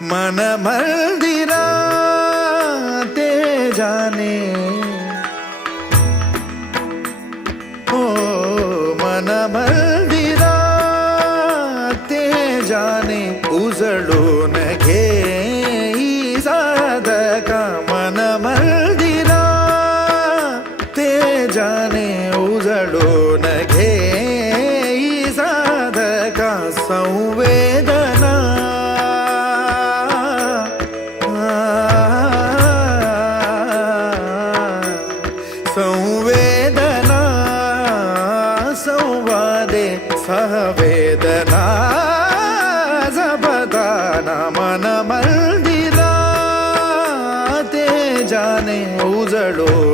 मन मंदिरा ते जाने हो मन मंदिरा ते जाने उजळून घे साधका मन मंदिरा ते जाने उजळून घे साधका संवेदना संवेदना संवादे सहवेदना जबदाना मन मंदिरा ते जाने उजळो